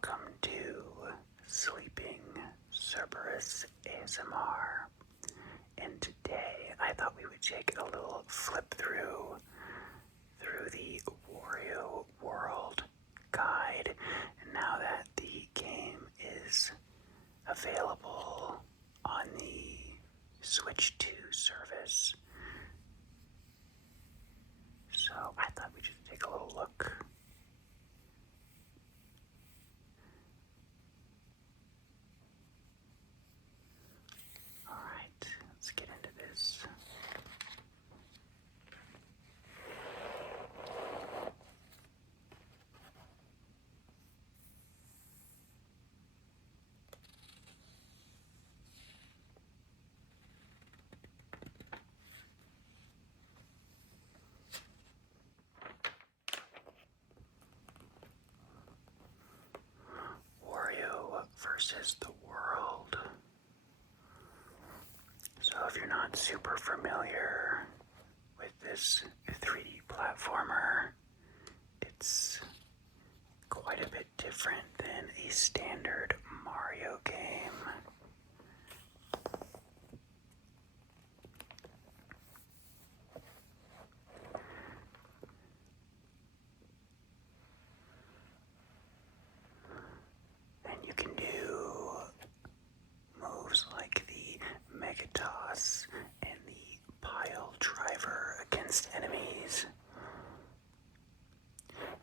welcome to Sleeping Cerberus ASMR. And today I thought we would take a little flip through the Wario World guide. And now that the game is available on the Switch 2 service, so I thought we'd just take a little look. Alright, let's get into this. Wario versus the world. So if you're not super familiar with this 3D platformer, it's quite a bit different than a standard Mario game. And you can do moves like the Mega Toss and the Pile Driver against enemies.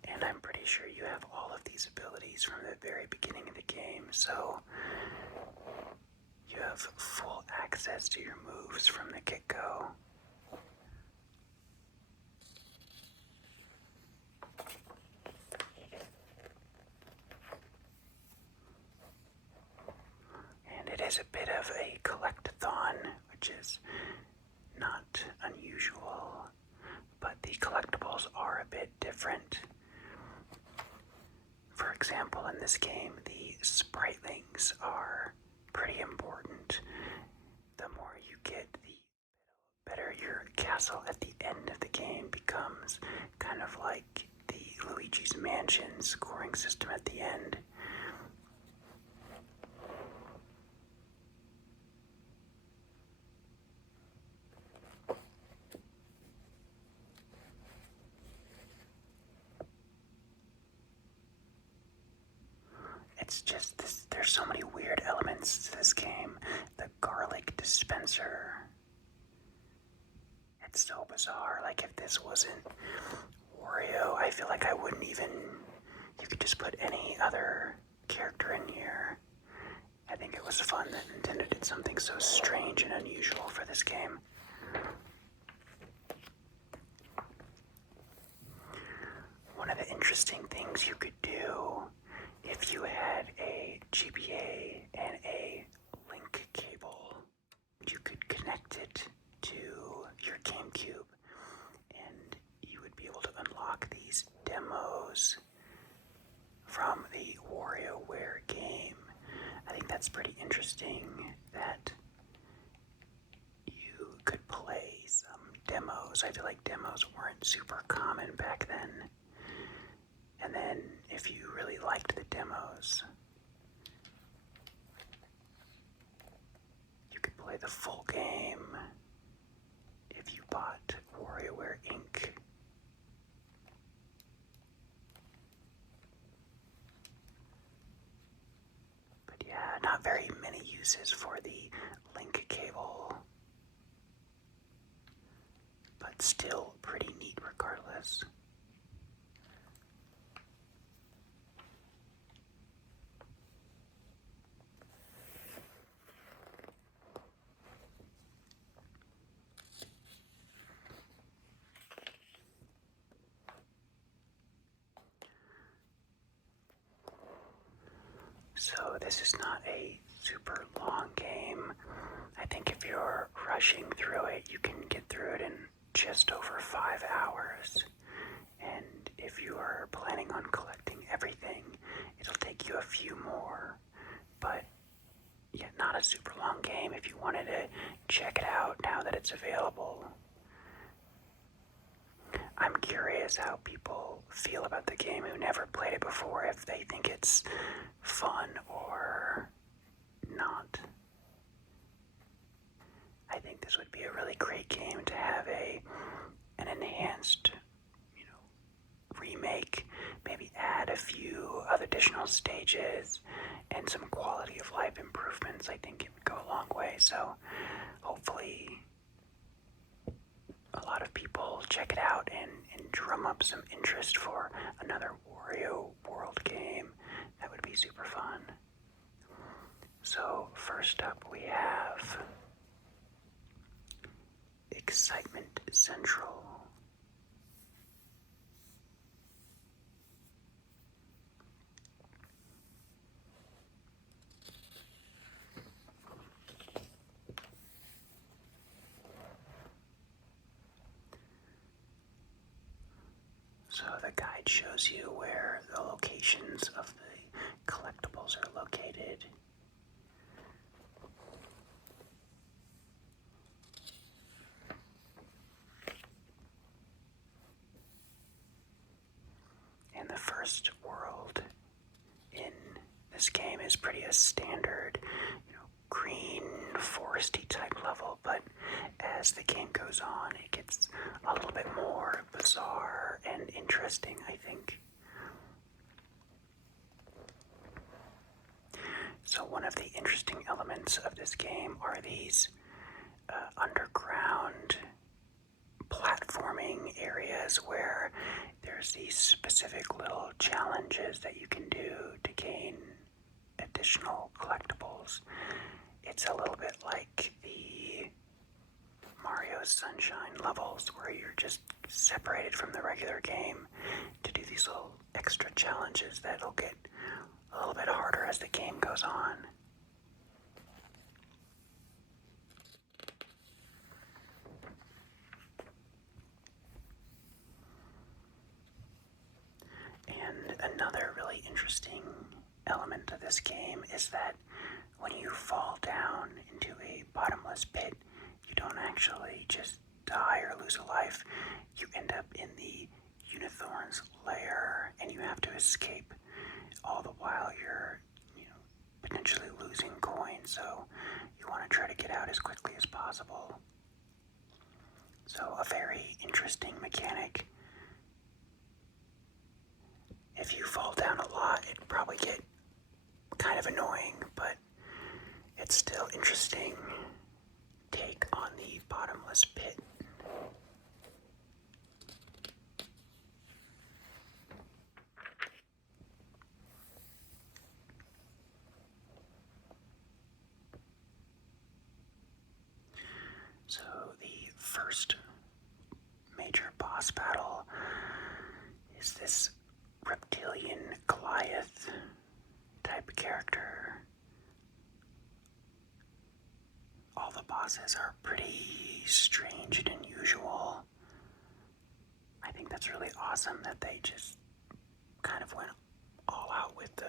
And I'm pretty sure you have all of these abilities from the very beginning of the game, so you have full access to your moves from the get-go. And it is a bit of a collectathon, which is not unusual, but the collectibles are a bit different. For example, in this game, the spritlings are pretty important. The more you get, the better your castle at the end of the game becomes, kind of like the Luigi's Mansion scoring system at the end. It's just this, there's so many weird elements to this game. The garlic dispenser. It's so bizarre. Like, if this wasn't Wario, I feel like I wouldn't even, you could just put any other character in here. I think it was fun that Nintendo did something so strange and unusual for this game. One of the interesting things you could do if you had a GBA and a link cable, you could connect it to your GameCube and you would be able to unlock these demos from the Wario World game. I think that's pretty interesting that you could play some demos. I feel like demos weren't super common back then. And then, if you really liked the demos, you could play the full game if you bought Wario World Inc. But yeah, not very many uses for the link cable, but still pretty neat regardless. So this is not a super long game. I think if you're rushing through it, you can get through it in just over 5 hours. And if you are planning on collecting everything, it'll take you a few more. But yeah, not a super long game if you wanted to check it out now that it's available. I'm curious how people feel about the game who never played it before, if they think it's fun or not. I think this would be a really great game to have an enhanced, remake, maybe add a few additional stages and some quality of life improvements. I think it would go a long way. So hopefully a lot of people check it out and drum up some interest for another Wario World game. That would be super fun. So first up we have Excitement Central. So the guide shows you where the locations of the collectibles are located. And the first world in this game is pretty a standard, green, foresty type level, but as the game goes on, it gets a little bit more bizarre and interesting, I think. So one of the interesting elements of this game are these underground platforming areas where there's these specific little challenges that you can do to gain additional collectibles. It's a little bit like the Mario Sunshine levels where you're just separated from the regular game to do these little extra challenges that'll get a little bit harder as the game goes on. And another really interesting element of this game is that when you fall down into a bottomless pit, you don't actually just die or lose a life. You end up in the Unithorn's lair and you have to escape, all the while you're, potentially losing coins. So you want to try to get out as quickly as possible. So a very interesting mechanic. If you fall down a lot, it'd probably get kind of annoying, but it's still interesting take on the bottomless pit. So the first major boss battle is this reptilian Goliath type character. All the bosses are pretty strange and unusual. I think that's really awesome that they just kind of went all out with the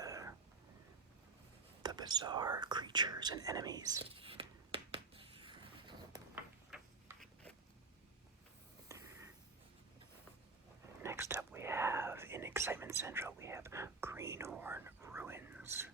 bizarre creatures and enemies. Next up we have, in Excitement Central, we have Greenhorn Ruins.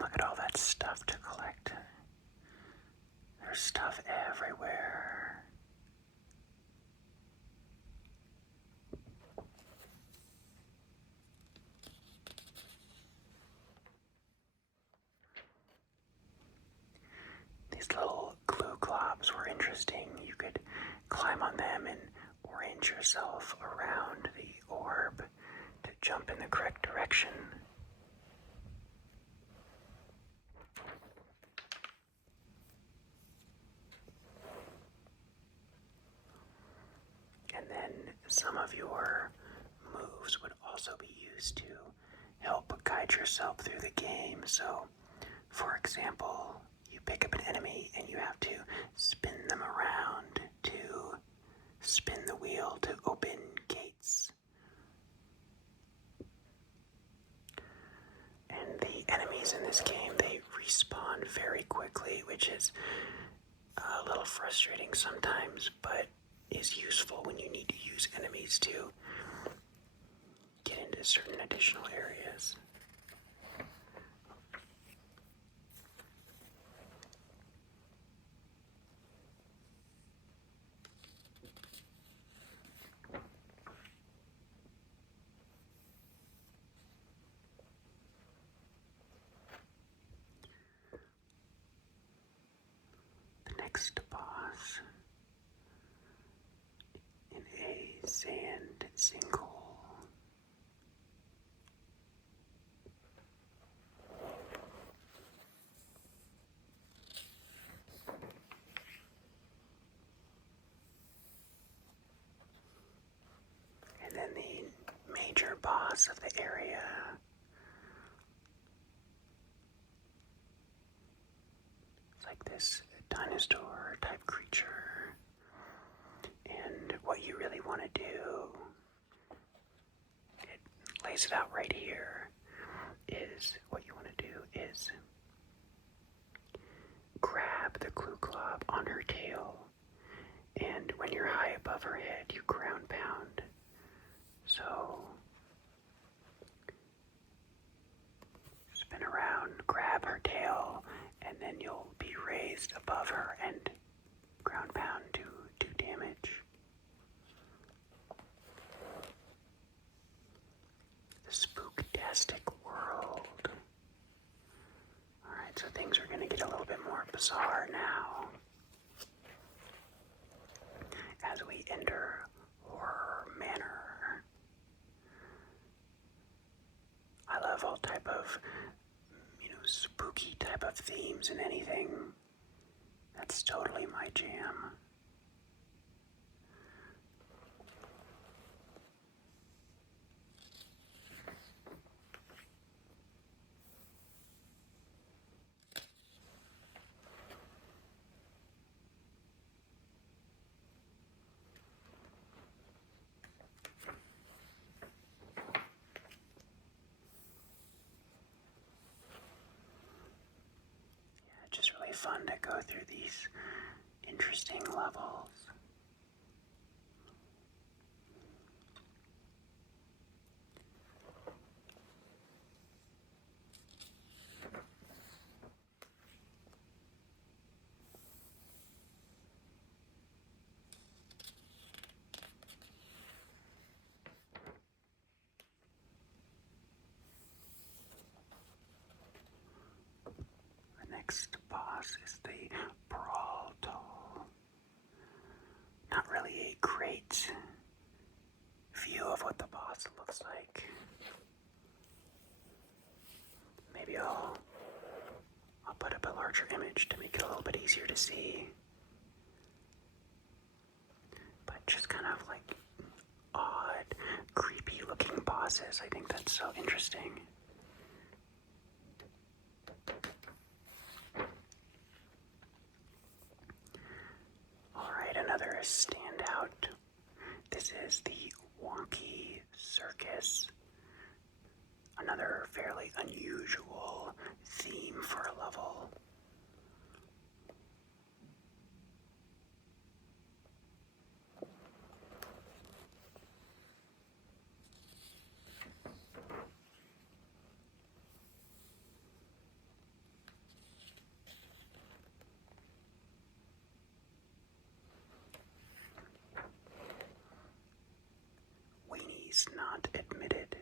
Look at all that stuff to collect. There's stuff everywhere. These little glue globs were interesting. You could climb on them and orient yourself around the orb to jump in the correct direction. And then some of your moves would also be used to help guide yourself through the game. So, for example, you pick up an enemy and you have to spin them around to spin the wheel to open gates. And the enemies in this game, they respawn very quickly, which is a little frustrating sometimes, but is useful when you need to use enemies to get into certain additional areas. The next boss in a sand sinkhole. And then the major boss of the area. It's like this dinosaur type creature. And what you really want to do, it lays it out right here, is what you want to do is grab the glue glob on her tail, and when you're high above her head, you ground pound. So, spin around, grab her tail, and then you'll be raised above her and ground pound to do damage. The Spooktastic World. Alright, so things are going to get a little bit more bizarre now as we enter Horror Manor. I love all type of, spooky type of themes in anything. That's totally my jam. Just really fun to go through these interesting levels. The next boss is the Brawl Doll. Not really a great view of what the boss looks like. Maybe I'll put up a larger image to make it a little bit easier to see. But just kind of like odd, creepy looking bosses. I think that's so interesting. Alright, another standout. This is the Wonky Circus. Another fairly unusual theme for a level. Weenies not admitted.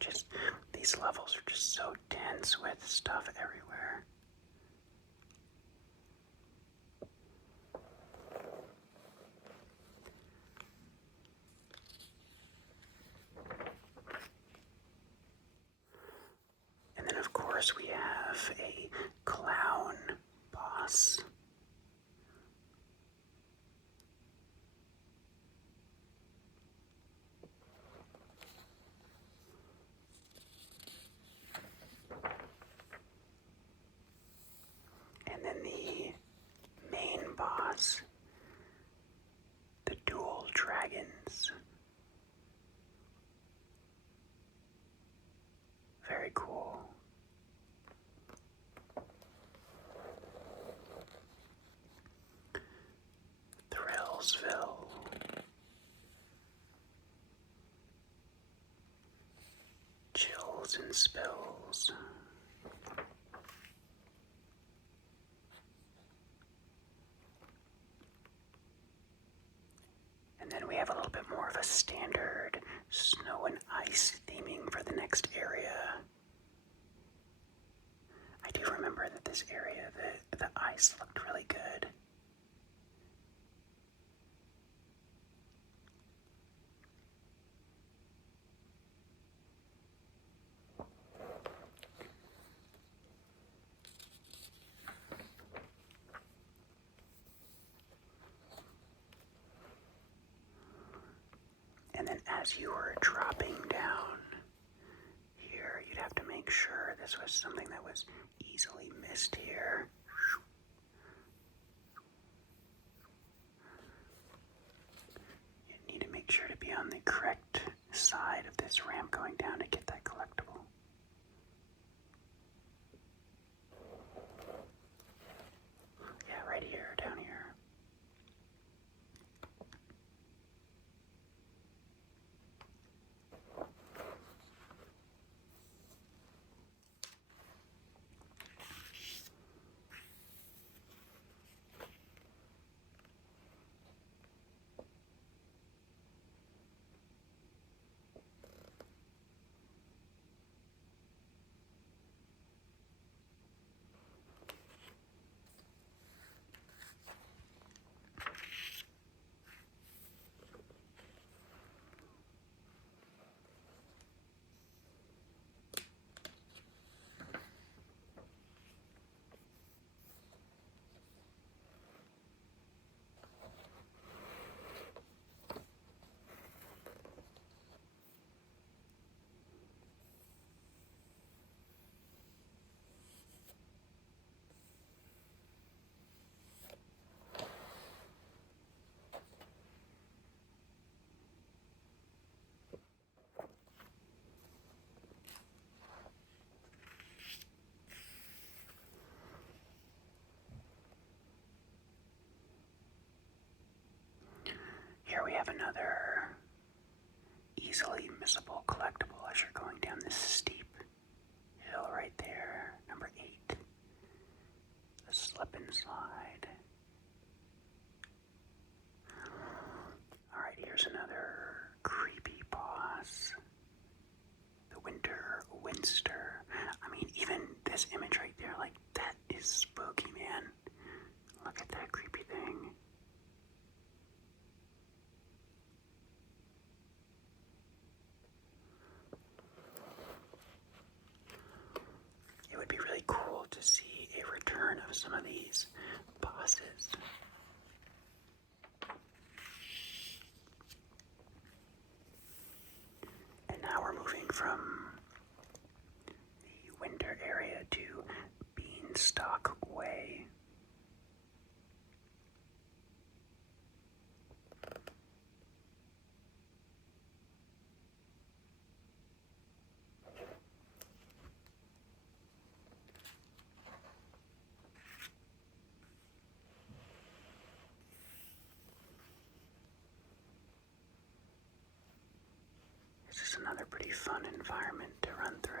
just, these levels are just so dense with stuff everywhere. And then of course we have a clown boss. And then the main boss, the dual dragons. Very cool. Thrillsville. Chills and spills. And then we have a little bit more of a standard snow and ice theming for the next area. I do remember that this area, the ice looked really good. And then as you were dropping down here, you'd have to make sure this was something that was easily missed here. You need to make sure to be on the correct side of this ramp going down to get that collectible. Yeah, right here, down here. Here we have another easily missable collectible as you're going down this steep hill right there. Number 8. The slip and slide. Alright, here's another creepy boss. The Winster. I mean, even this image right there, like, that is spooky, man. Look at that creepy thing. It would be really cool to see a return of some of these bosses. And now we're moving from the winter area to Beanstalk Way. This is another pretty fun environment to run through.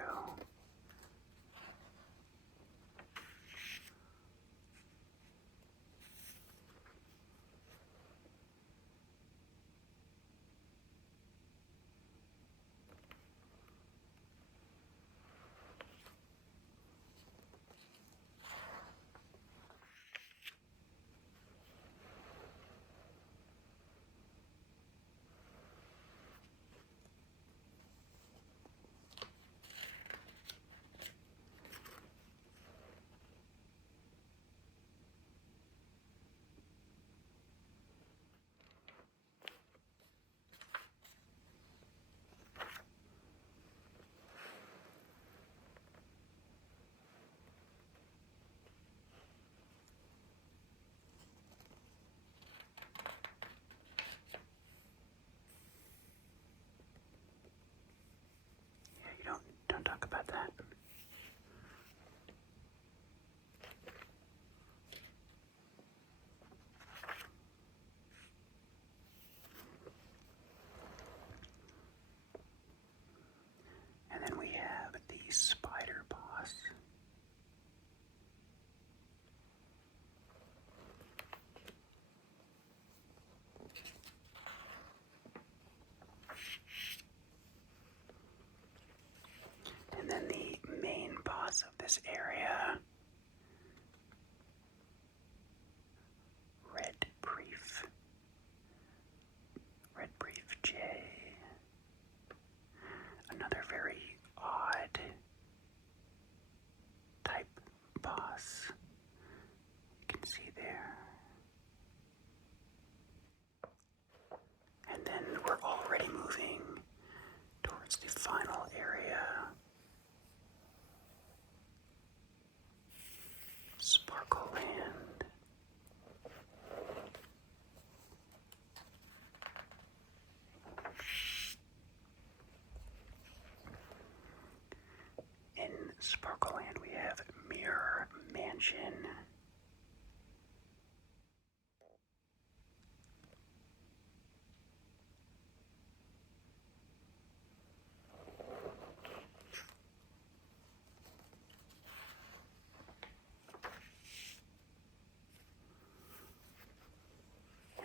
Sparkleland, we have Mirror Mansion.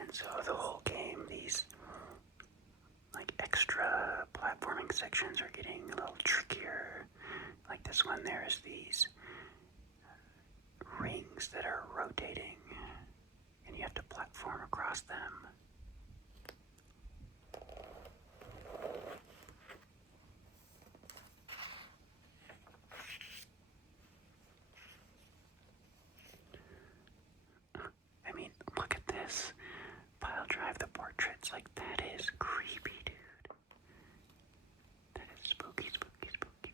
And so the whole game, these like extra platforming sections are getting a little trickier. Like this one, there's these rings that are rotating, and you have to platform across them. I mean, look at this. Pile drive the portraits. Like, that is creepy, dude. That is spooky, spooky, spooky.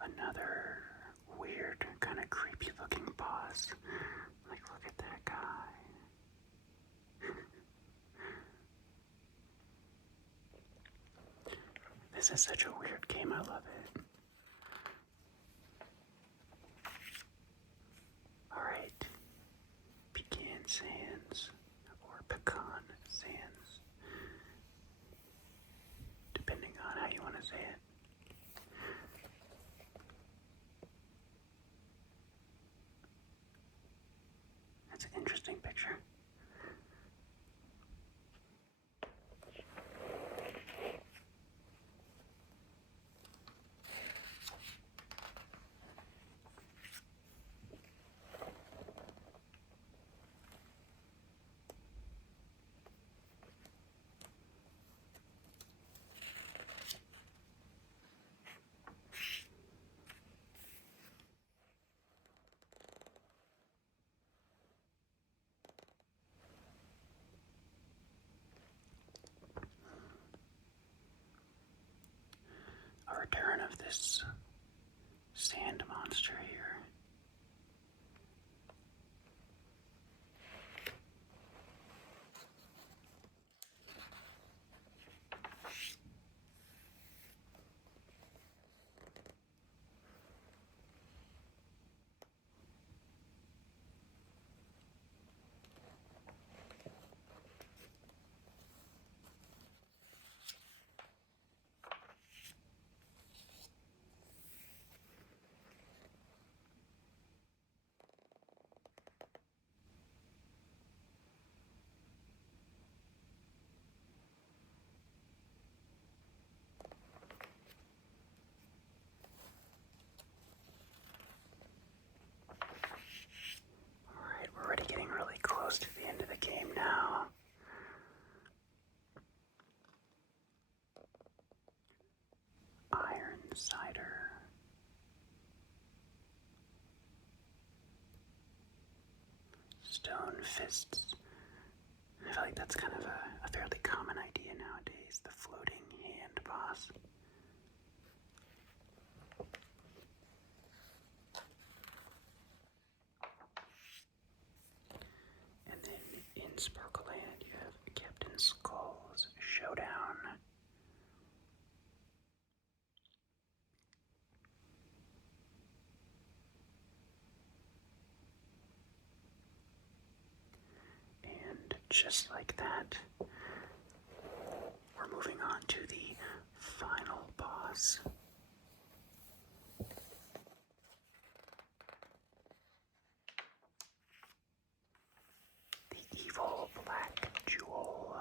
Another weird, kind of creepy looking boss. Like, look at that guy. This is such a weird game, I love it. Alright. Pecan Sands, or Pecan Sands, depending on how you want to say it. That's an interesting picture. A return of this sand monster here. Alright, we're already getting really close to the end of the game now. Iron cider. Stone fists. I feel like that's kind of a fairly common idea nowadays, the floating hand boss. And then in Sparkleland, you have Captain Skull's Showdown. And just like that, we're moving on to the final boss. The evil Black Jewel.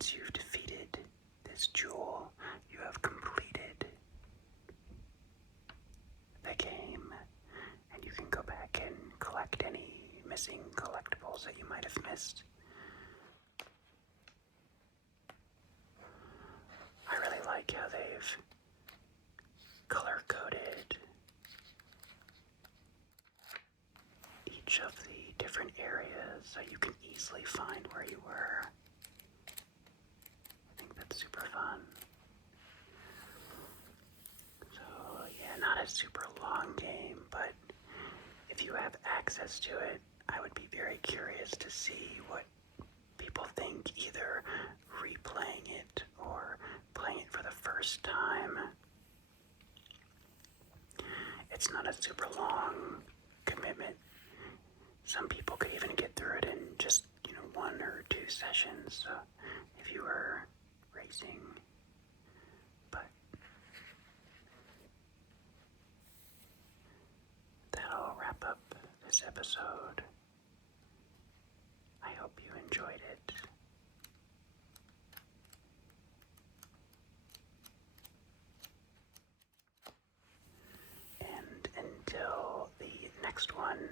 once you've defeated this jewel, you have completed the game, and you can go back and collect any missing collectibles that you might have missed. I really like how they've color-coded each of the different areas so you can easily find where you were. I think that's super fun. So yeah, not a super long game, but if you have access to it, I would be very curious to see what people think, either replaying it or playing it for the first time. It's not a super long commitment. Some people could even get through it in just, 1 or 2 sessions, if you were racing. But that'll wrap up this episode. I hope you enjoyed it. And until the next one,